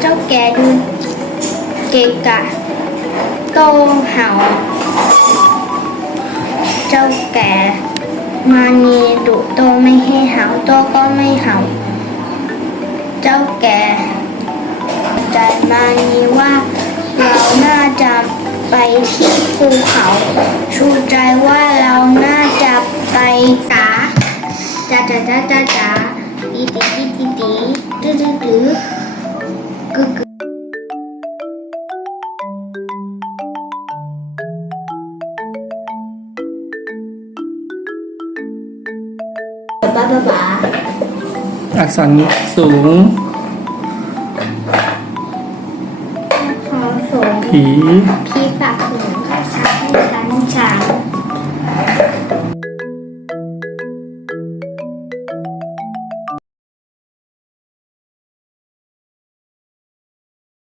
เจ้าแก่ดูเกะกะโตเห่า เจ้าแก่มานีดุโตไม่ให้เห่าโตก็ไม่เห่า เจ้าแก่ใจมานีว่าเราน่าจะไปที่ภูเขา ชูใจว่าเราน่าจะไปกาจ้าจ้าจ้าจ้าจ้าดีดีดีดีดีดื้อดื้อ บ้าบ้าบ้าอักษรสูง ขอสมผีผี